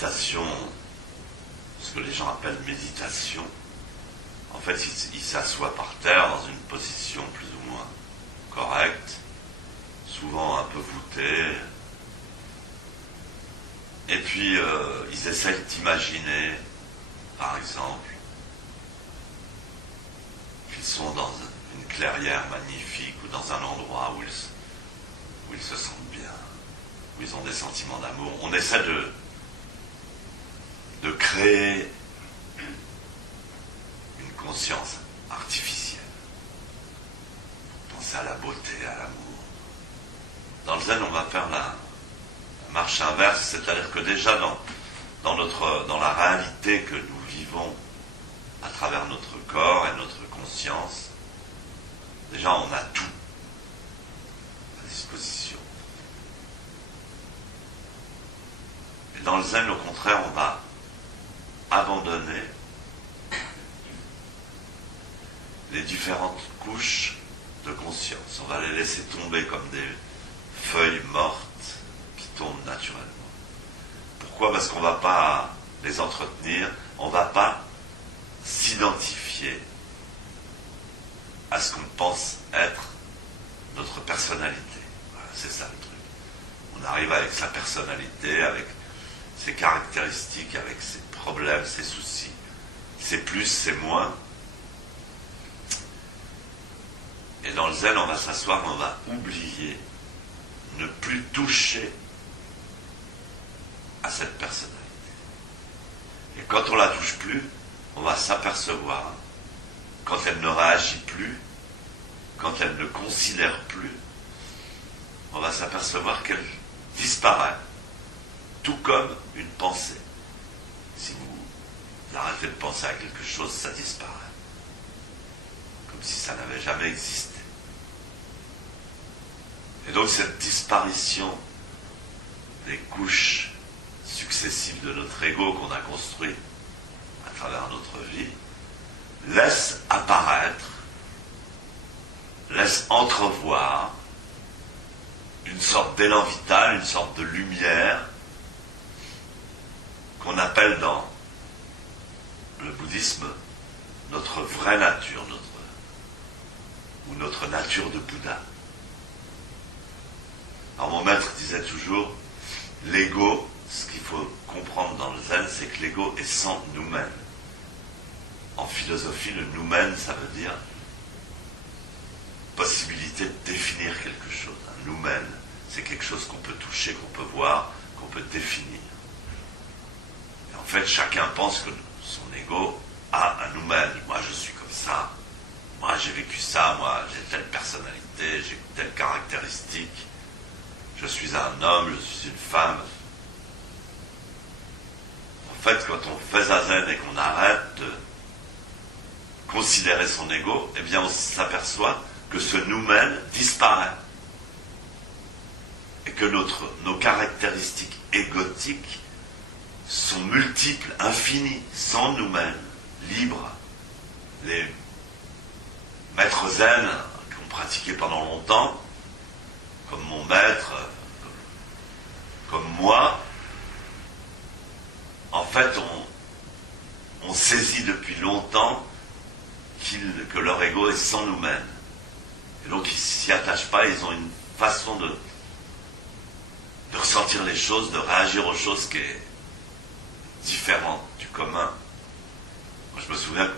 méditation, ce que les gens appellent méditation, en fait, il s'assoit par terre dans une position plus ou moins correcte, souvent un peu voûtée, et puis ils essayent d'imaginer, par exemple, qu'ils sont dans une clairière magnifique ou dans un endroit où ils se sentent bien, où ils ont des sentiments d'amour. On essaie de créer une conscience artificielle, penser à la beauté, à l'amour. Dans le zen, on va faire la marche inverse, c'est-à-dire que déjà dans la réalité que nous vivons à travers notre corps et notre conscience, déjà on a tout à disposition. Et dans le zen, au contraire, on va abandonner les différentes couches de conscience. On va les laisser tomber comme des feuilles mortes qui tombent naturellement. Pourquoi ? Parce qu'on ne va pas les entretenir, on ne va pas s'identifier à ce qu'on pense être notre personnalité. Voilà, c'est ça le truc. On arrive avec sa personnalité, avec ses caractéristiques, avec ses problèmes, ses soucis. C'est plus, c'est moins. Et dans le zen, on va s'asseoir, on va oublier, ne plus toucher à cette personnalité. Et quand on la touche plus, on va s'apercevoir, quand elle ne réagit plus, quand elle ne considère plus, on va s'apercevoir qu'elle disparaît, tout comme une pensée. Si vous arrêtez de penser à quelque chose, ça disparaît. Comme si ça n'avait jamais existé. Et donc cette disparition des couches successives de notre ego qu'on a construit à travers notre vie, laisse apparaître, laisse entrevoir une sorte d'élan vital, une sorte de lumière qu'on appelle dans le bouddhisme notre vraie nature, notre nature de Bouddha. Alors mon maître disait toujours, l'ego, ce qu'il faut comprendre dans le zen, c'est que l'ego est sans nous-mêmes. En philosophie, le nous-mêmes, ça veut dire possibilité de définir quelque chose. Un nous-mêmes, c'est quelque chose qu'on peut toucher, qu'on peut voir, qu'on peut définir. Et en fait, chacun pense que son ego a un nous-mêmes. Moi, je suis comme ça. Moi, j'ai vécu ça. Moi, j'ai telle personnalité, j'ai telle caractéristique. Je suis un homme, je suis une femme. En fait, quand on fait zazen et qu'on arrête de considérer son ego, eh bien on s'aperçoit que ce nous-mêmes disparaît. Et que nos caractéristiques égotiques sont multiples, infinies, sans nous-mêmes, libres. Les maîtres zen qui ont pratiqué pendant longtemps, comme mon maître, comme moi, en fait, on saisit depuis longtemps que leur ego est sans nous-mêmes. Et donc, ils ne s'y attachent pas, ils ont une façon de ressentir les choses, de réagir aux choses qui est différente du commun. Moi, je me souviens que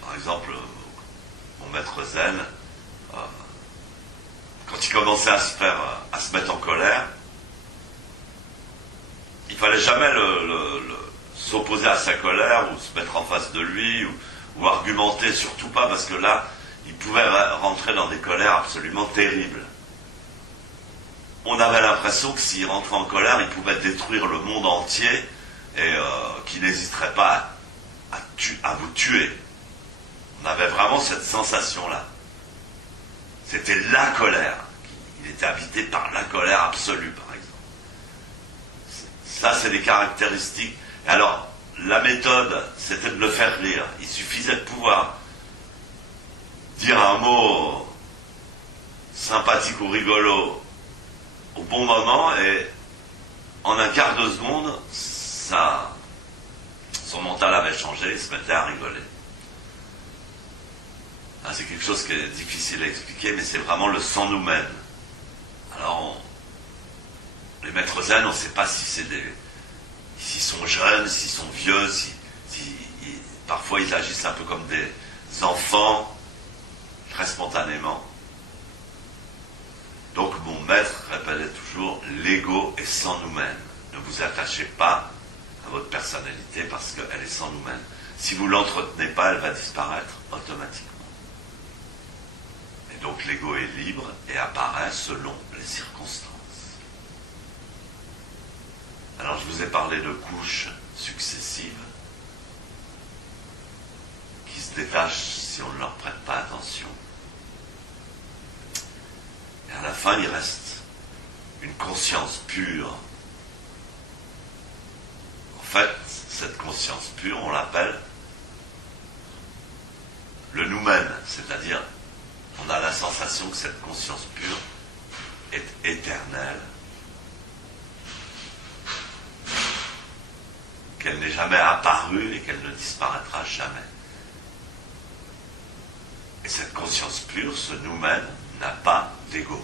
par exemple, mon maître zen, quand il commençait à se mettre en colère, il fallait jamais s'opposer à sa colère ou se mettre en face de lui ou argumenter, surtout pas, parce que là, il pouvait rentrer dans des colères absolument terribles. On avait l'impression que s'il rentrait en colère, il pouvait détruire le monde entier et qu'il n'hésiterait pas à vous tuer. On avait vraiment cette sensation-là. C'était la colère. Il était habité par la colère absolue, par exemple. Ça, c'est des caractéristiques. Et alors, la méthode, c'était de le faire rire. Il suffisait de pouvoir dire un mot sympathique ou rigolo au bon moment et en un quart de seconde, son mental avait changé, il se mettait à rigoler. C'est quelque chose qui est difficile à expliquer, mais c'est vraiment le sans nous mène. Alors, les maîtres zen, on ne sait pas s'ils sont jeunes, s'ils sont vieux, parfois ils agissent un peu comme des enfants, très spontanément. Donc mon maître répétait toujours, l'ego est sans nous-mêmes. Ne vous attachez pas à votre personnalité parce qu'elle est sans nous-mêmes. Si vous ne l'entretenez pas, elle va disparaître automatiquement. Et donc l'ego est libre et apparaît selon les circonstances. Alors je vous ai parlé de couches successives qui se détachent si on ne leur prête pas attention. Et à la fin, il reste une conscience pure. En fait, cette conscience pure, on l'appelle le nous-mêmes, c'est-à-dire on a la sensation que cette conscience pure est éternelle, qu'elle n'est jamais apparue et qu'elle ne disparaîtra jamais. Et cette conscience pure, ce nous-mêmes, n'a pas d'ego.